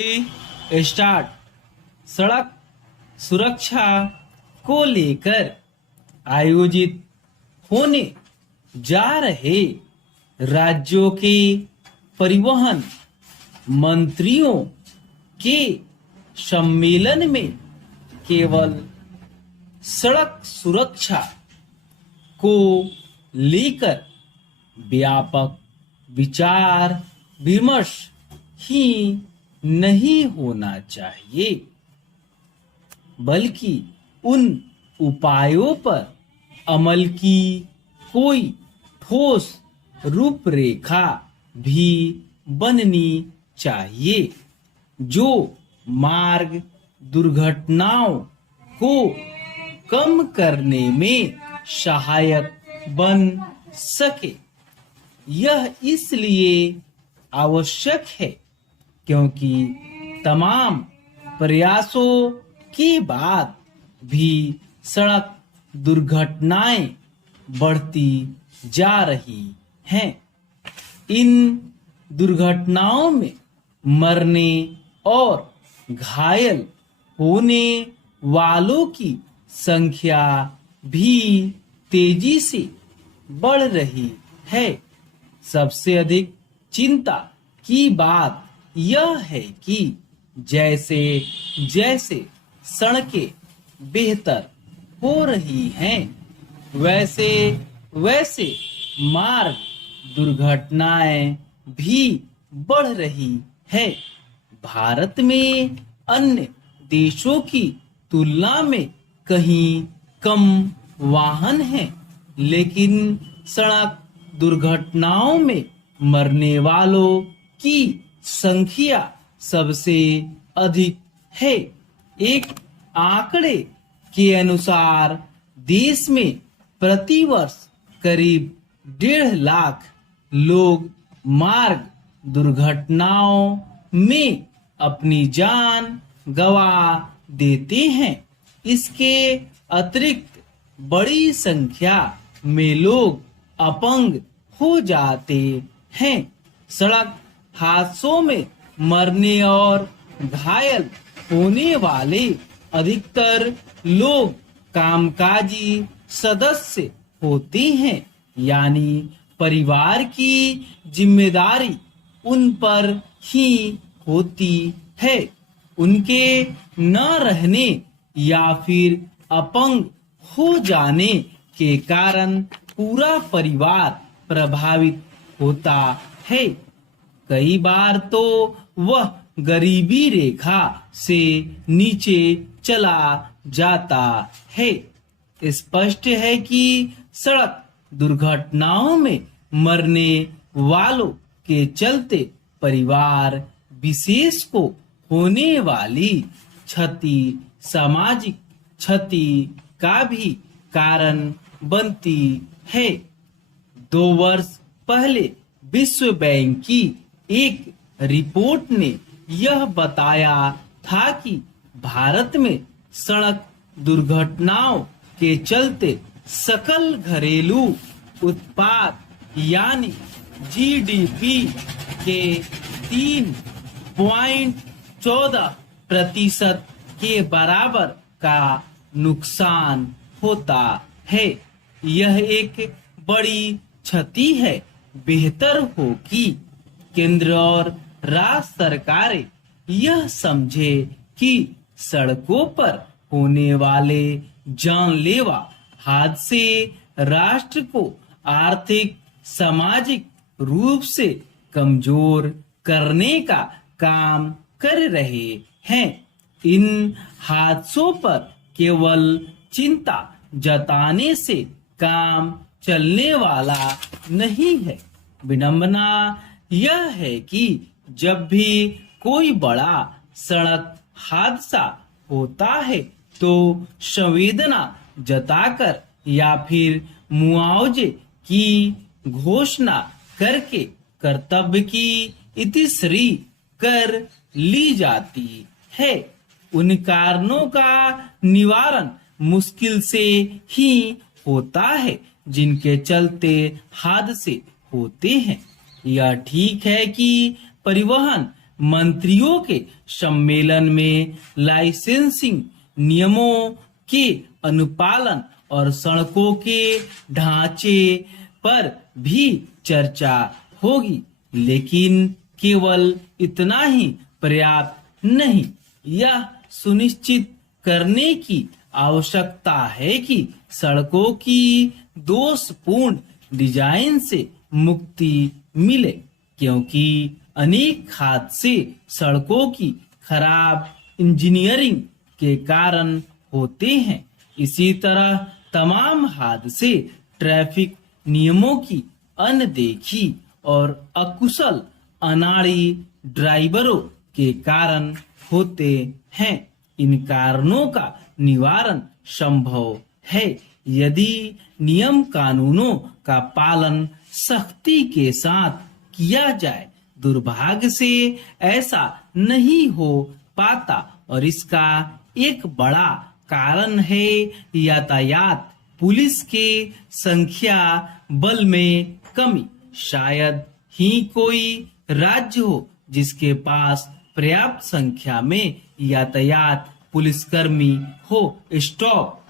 Start. सड़क सुरक्षा को लेकर आयोजित होने जा रहे राज्यों के परिवहन मंत्रियों के सम्मेलन में केवल सड़क सुरक्षा को लेकर व्यापक विचार विमर्श ही नहीं होना चाहिए, बल्कि उन उपायों पर अमल की कोई ठोस रूपरेखा भी बननी चाहिए जो मार्ग दुर्घटनाओं को कम करने में सहायक बन सके। यह इसलिए आवश्यक है क्योंकि तमाम प्रयासों के बाद भी सड़क दुर्घटनाएं बढ़ती जा रही हैं। इन दुर्घटनाओं में मरने और घायल होने वालों की संख्या भी तेजी से बढ़ रही है। सबसे अधिक चिंता की बात यह है कि जैसे जैसे सड़कें बेहतर हो रही हैं, वैसे वैसे मार्ग दुर्घटनाएं भी बढ़ रही है। भारत में अन्य देशों की तुलना में कहीं कम वाहन हैं, लेकिन सड़क दुर्घटनाओं में मरने वालों की संख्या सबसे अधिक है। एक आंकड़े के अनुसार देश में प्रतिवर्ष करीब 1.5 लाख लोग मार्ग दुर्घटनाओं में अपनी जान गंवा देते हैं। इसके अतिरिक्त बड़ी संख्या में लोग अपंग हो जाते हैं। सड़क हादसों में मरने और घायल होने वाले अधिकतर लोग कामकाजी सदस्य होते हैं, यानी परिवार की जिम्मेदारी उन पर ही होती है। उनके न रहने या फिर अपंग हो जाने के कारण पूरा परिवार प्रभावित होता है। कई बार तो वह गरीबी रेखा से नीचे चला जाता है। स्पष्ट है कि सड़क दुर्घटनाओं में मरने वालों के चलते परिवार विशेष को होने वाली क्षति सामाजिक क्षति का भी कारण बनती है। 2 वर्ष पहले विश्व बैंक की एक रिपोर्ट ने यह बताया था कि भारत में सड़क दुर्घटनाओं के चलते सकल घरेलू उत्पाद यानी जीडीपी के 3.14% के बराबर का नुकसान होता है। यह एक बड़ी क्षति है। बेहतर हो कि केंद्र और राज्य सरकारें यह समझे कि सड़कों पर होने वाले जानलेवा हादसे राष्ट्र को आर्थिक सामाजिक रूप से कमजोर करने का काम कर रहे हैं। इन हादसों पर केवल चिंता जताने से काम चलने वाला नहीं है। विडंबना यह है कि जब भी कोई बड़ा सड़क हादसा होता है तो संवेदना जताकर या फिर मुआवजे की घोषणा करके कर्तव्य की इतिश्री कर ली जाती है। उन कारणों का निवारण मुश्किल से ही होता है जिनके चलते हादसे होते हैं। यह ठीक है कि परिवहन मंत्रियों के सम्मेलन में लाइसेंसिंग नियमों के अनुपालन और सड़कों के ढांचे पर भी चर्चा होगी, लेकिन केवल इतना ही पर्याप्त नहीं। यह सुनिश्चित करने की आवश्यकता है कि सड़कों की दोषपूर्ण डिजाइन से मुक्ति मिले, क्योंकि अनेक हादसे सड़कों की खराब इंजीनियरिंग के कारण होते हैं। इसी तरह तमाम हादसे ट्रैफिक नियमों की अनदेखी और अकुशल अनाड़ी ड्राइवरों के कारण होते हैं। इन कारणों का निवारण संभव है यदि नियम कानूनों का पालन सख्ती के साथ किया जाए। दुर्भाग्य से ऐसा नहीं हो पाता और इसका एक बड़ा कारण है यातायात पुलिस के संख्या बल में कमी। शायद ही कोई राज्य हो जिसके पास पर्याप्त संख्या में यातायात पुलिसकर्मी हो। स्टॉप।